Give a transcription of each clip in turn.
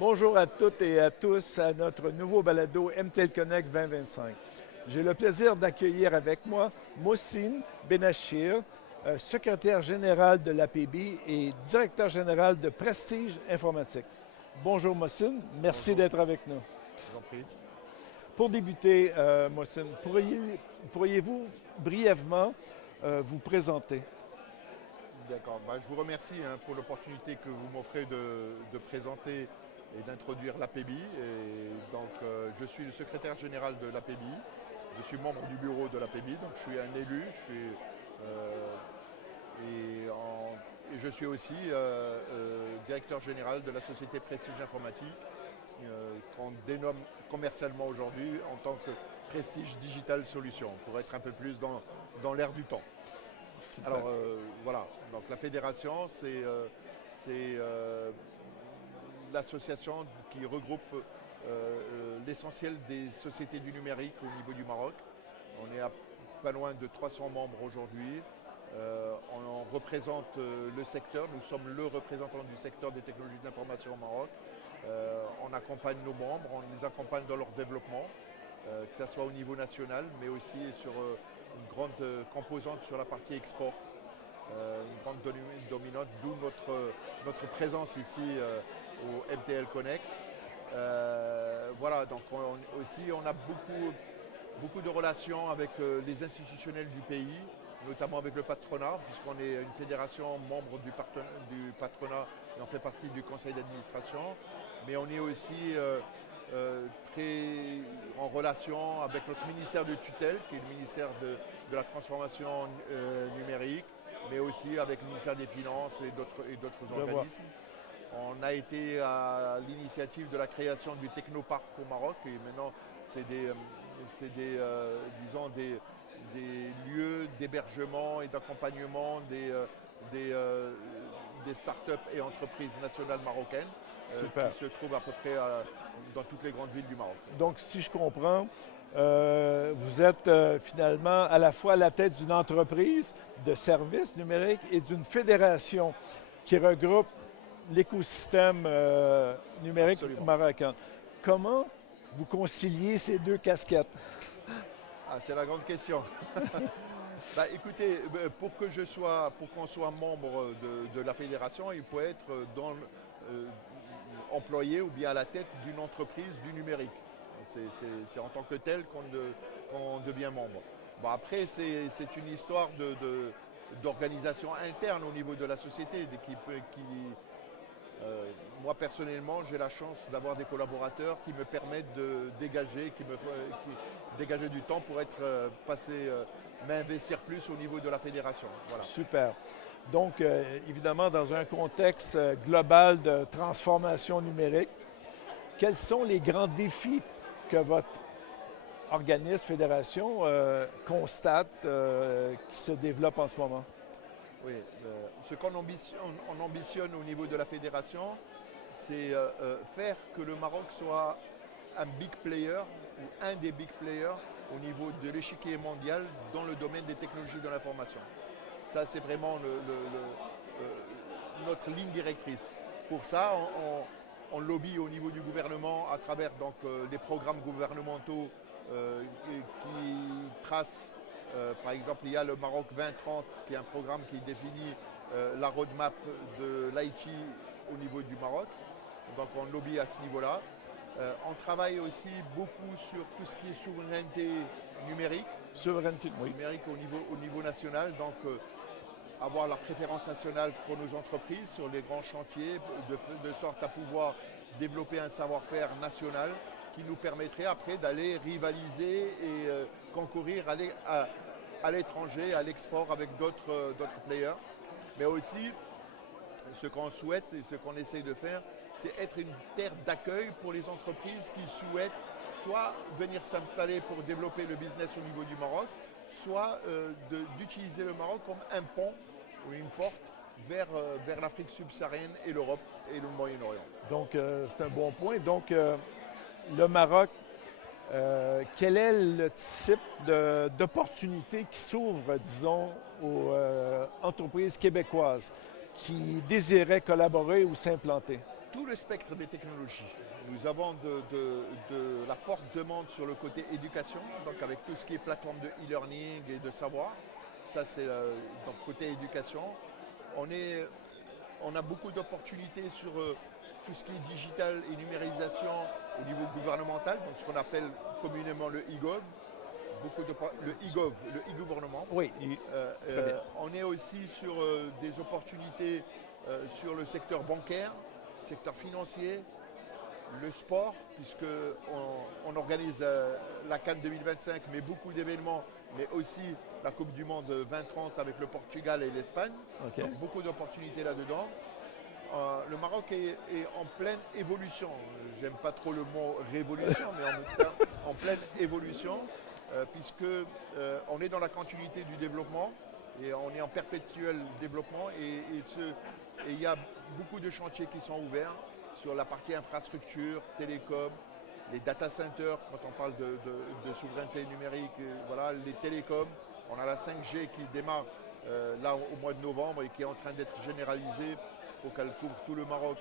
Bonjour à toutes et à tous à notre nouveau balado MTL Connect 2025. J'ai le plaisir d'accueillir avec moi Mohsin Benachir, secrétaire général de l'APB et directeur général de Prestige Informatique. Bonjour Mohsin, merci Bonjour, d'être avec nous. je vous en prie. Pour débuter, Mohsin, pourriez-vous brièvement vous présenter? D'accord. Je vous remercie pour l'opportunité que vous m'offrez de présenter et d'introduire l'APBI. Je suis le secrétaire général de l'APBI. Je suis membre du bureau de l'APBI, donc je suis un élu. Euh, et je suis aussi directeur général de la société Prestige Informatique, qu'on dénomme commercialement aujourd'hui en tant que Prestige Digital Solutions, pour être un peu plus dans l'air du temps. Super. Alors voilà, donc la fédération, c'est l'association qui regroupe l'essentiel des sociétés du numérique au niveau du Maroc. On est à pas loin de 300 membres aujourd'hui. On représente le secteur, nous sommes le représentant du secteur des technologies de l'information au Maroc. On accompagne nos membres, on les accompagne dans leur développement, que ce soit au niveau national, mais aussi sur une grande composante sur la partie export, une grande dominante, d'où notre présence ici au MTL Connect. Voilà, donc aussi on a beaucoup de relations avec les institutionnels du pays, notamment avec le patronat, puisqu'on est une fédération membre du patronat et on fait partie du conseil d'administration. Mais on est aussi très en relation avec notre ministère de tutelle, qui est le ministère de la transformation numérique, mais aussi avec le ministère des Finances et d'autres organismes. On a été à l'initiative de la création du Technoparc au Maroc et maintenant c'est des lieux d'hébergement et d'accompagnement des startups et entreprises nationales marocaines qui se trouvent à peu près dans toutes les grandes villes du Maroc. Donc, si je comprends, vous êtes finalement à la fois à la tête d'une entreprise de services numériques et d'une fédération qui regroupe l'écosystème numérique Absolument. marocain. Comment vous conciliez ces deux casquettes? Ah, c'est la grande question. Écoutez, pour qu'on soit membre de la fédération, il faut être employé ou bien à la tête d'une entreprise du numérique. C'est en tant que tel qu'on devient membre. Après, c'est une histoire d'organisation interne au niveau de la société. Moi personnellement, j'ai la chance d'avoir des collaborateurs qui me permettent de dégager, dégager du temps pour m'investir plus au niveau de la fédération. Voilà. Super. Donc, évidemment, dans un contexte global de transformation numérique, quels sont les grands défis que votre organisme, fédération, constate qui se développent en ce moment? Oui, ce qu'on ambitionne au niveau de la fédération, c'est faire que le Maroc soit un big player ou un des big players au niveau de l'échiquier mondial dans le domaine des technologies de l'information. Ça, c'est vraiment notre ligne directrice. Pour ça, on lobby au niveau du gouvernement à travers les programmes gouvernementaux qui tracent. Par exemple, il y a le Maroc 2030, qui est un programme qui définit la roadmap de l'IT au niveau du Maroc. Donc on lobby à ce niveau-là. On travaille aussi beaucoup sur tout ce qui est souveraineté numérique. Souveraineté, oui. Numérique au niveau national. Donc avoir la préférence nationale pour nos entreprises sur les grands chantiers, de sorte à pouvoir développer un savoir-faire national qui nous permettrait après d'aller rivaliser et concourir à l'étranger, à l'export avec d'autres players. Mais aussi, ce qu'on souhaite et ce qu'on essaye de faire, c'est être une terre d'accueil pour les entreprises qui souhaitent soit venir s'installer pour développer le business au niveau du Maroc, soit d'utiliser le Maroc comme un pont ou une porte vers l'Afrique subsaharienne et l'Europe et le Moyen-Orient. Donc, c'est un bon point. Donc, le Maroc, quel est le type d'opportunité qui s'ouvre, disons, aux entreprises québécoises qui désiraient collaborer ou s'implanter? tout le spectre des technologies. Nous avons de la forte demande sur le côté éducation, donc avec tout ce qui est plateforme de e-learning et de savoir. Ça, c'est donc côté éducation. On a beaucoup d'opportunités sur tout ce qui est digital et numérisation au niveau gouvernemental, donc ce qu'on appelle communément le e-gov. Le e-gov, le e-gouvernement. Oui, très bien. On est aussi sur des opportunités sur le secteur bancaire, secteur financier, le sport, puisqu'on organise la CAN 2025, mais beaucoup d'événements, mais aussi la Coupe du Monde 2030 avec le Portugal et l'Espagne. OK. Donc beaucoup d'opportunités là-dedans. Le Maroc est en pleine évolution. J'aime pas trop le mot révolution, mais en même temps, en pleine évolution, puisqu'on est dans la continuité du développement et on est en perpétuel développement et il y a beaucoup de chantiers qui sont ouverts sur la partie infrastructure, télécom, les data centers, quand on parle de souveraineté numérique, voilà, les télécoms. On a la 5G qui démarre là au mois de novembre et qui est en train d'être généralisée pour qu'elle couvre tout le Maroc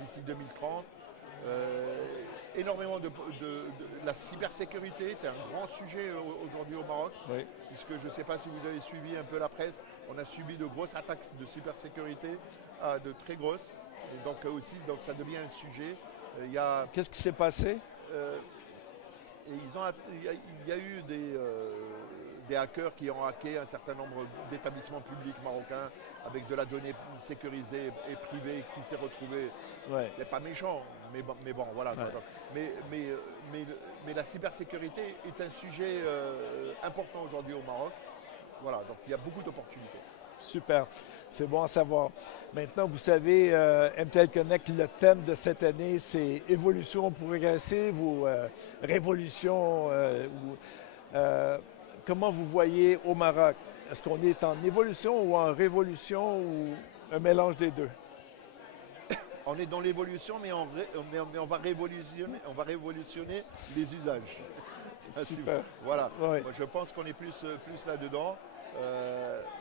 d'ici 2030. Énormément de la cybersécurité est un grand sujet aujourd'hui au Maroc, Oui. puisque je ne sais pas si vous avez suivi un peu la presse, on a subi de grosses attaques de cybersécurité, de très grosses, et donc ça devient un sujet. Qu'est-ce qui s'est passé? Il y a eu des hackers qui ont hacké un certain nombre d'établissements publics marocains avec de la donnée sécurisée et privée qui s'est retrouvée. Ouais. C'est pas méchant, mais bon, voilà. Ouais. Mais la cybersécurité est un sujet important aujourd'hui au Maroc. Voilà, donc il y a beaucoup d'opportunités. Super, c'est bon à savoir. Maintenant, vous savez, MTL Connect, le thème de cette année, c'est évolution progressive ou révolution. Comment vous voyez au Maroc? Est-ce qu'on est en évolution ou en révolution ou un mélange des deux? On est dans l'évolution, mais on va révolutionner les usages. Super. Voilà. Oui. Moi, je pense qu'on est plus là-dedans.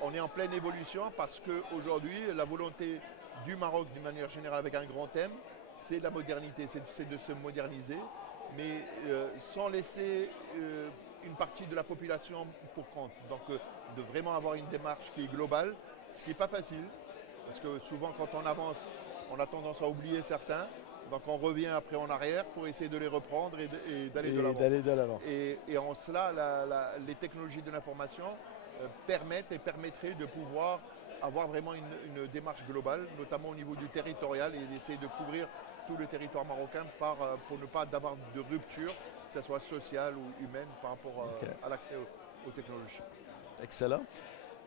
On est en pleine évolution parce qu'aujourd'hui, la volonté du Maroc, d'une manière générale, avec un grand thème, c'est la modernité, c'est de se moderniser, mais sans laisser une partie de la population pour compte. Donc, de vraiment avoir une démarche qui est globale, ce qui n'est pas facile, parce que souvent, quand on avance, on a tendance à oublier certains. Donc on revient après en arrière pour essayer de les reprendre et d'aller de l'avant. Et en cela, les technologies de l'information permettraient de pouvoir avoir vraiment une démarche globale, notamment au niveau du territorial, et d'essayer de couvrir tout le territoire marocain pour ne pas avoir de rupture, que ce soit sociale ou humaine, par rapport à l'accès aux technologies. Excellent.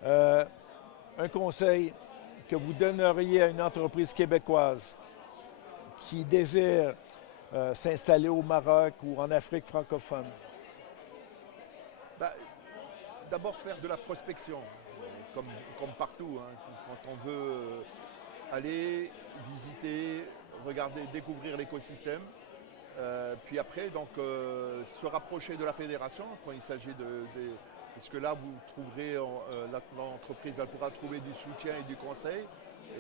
Un conseil que vous donneriez à une entreprise québécoise qui désire s'installer au Maroc ou en Afrique francophone? D'abord faire de la prospection, comme partout. Quand on veut aller visiter, regarder, découvrir l'écosystème. Puis après, donc, se rapprocher de la fédération quand il s'agit puisque là, vous trouverez, l'entreprise elle pourra trouver du soutien et du conseil.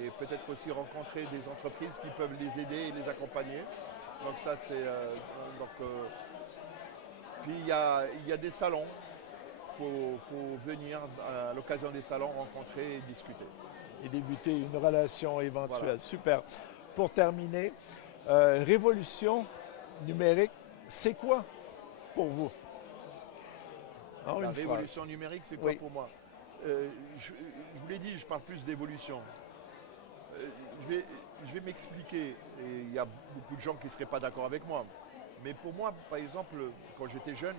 Et peut-être aussi rencontrer des entreprises qui peuvent les aider et les accompagner. Donc ça, c'est... Puis il y a des salons. Il faut venir à l'occasion des salons rencontrer et discuter. Et débuter une relation éventuelle. Voilà. Super. Pour terminer, révolution numérique, c'est quoi pour vous? La révolution numérique, c'est quoi pour moi? Je vous l'ai dit, je parle plus d'évolution. Je vais m'expliquer, et il y a beaucoup de gens qui ne seraient pas d'accord avec moi. Mais pour moi, par exemple, quand j'étais jeune,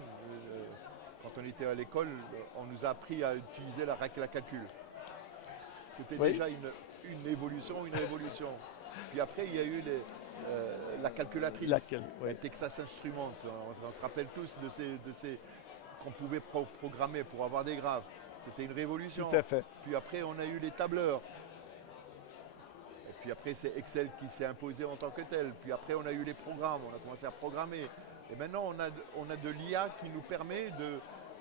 quand on était à l'école, on nous a appris à utiliser la calcul. C'était déjà une évolution, une révolution. Puis après, il y a eu la calculatrice, le Texas Instruments. On se rappelle tous de ces qu'on pouvait programmer pour avoir des graphes. C'était une révolution. Tout à fait. Puis après, on a eu les tableurs. Et puis après, c'est Excel qui s'est imposé en tant que tel. Puis après, on a eu les programmes, on a commencé à programmer. Et maintenant, on a de l'IA qui nous permet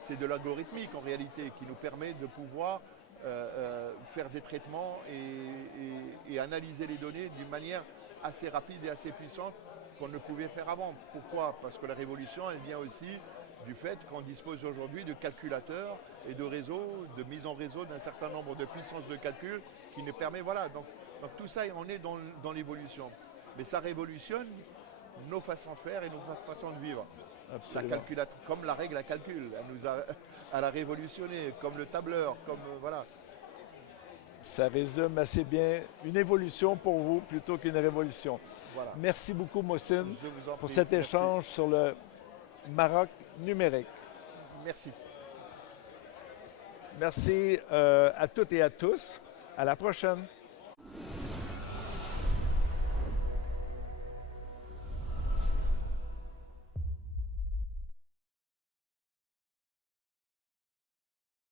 c'est de l'algorithmique en réalité, qui nous permet de pouvoir faire des traitements et analyser les données d'une manière assez rapide et assez puissante qu'on ne pouvait faire avant. Pourquoi? Parce que la révolution, elle vient aussi du fait qu'on dispose aujourd'hui de calculateurs et de réseaux, de mise en réseau d'un certain nombre de puissances de calcul qui nous permet, voilà. Donc tout ça, on est dans l'évolution. Mais ça révolutionne nos façons de faire et nos façons de vivre. Absolument. Comme la règle à calcul, elle a révolutionné, comme le tableur, comme voilà. Ça résume assez bien une évolution pour vous plutôt qu'une révolution. Voilà. Merci beaucoup, Mohsin, Je vous en pour prie. cet Merci. échange sur le Maroc numérique. Merci. Merci à toutes et à tous. À la prochaine.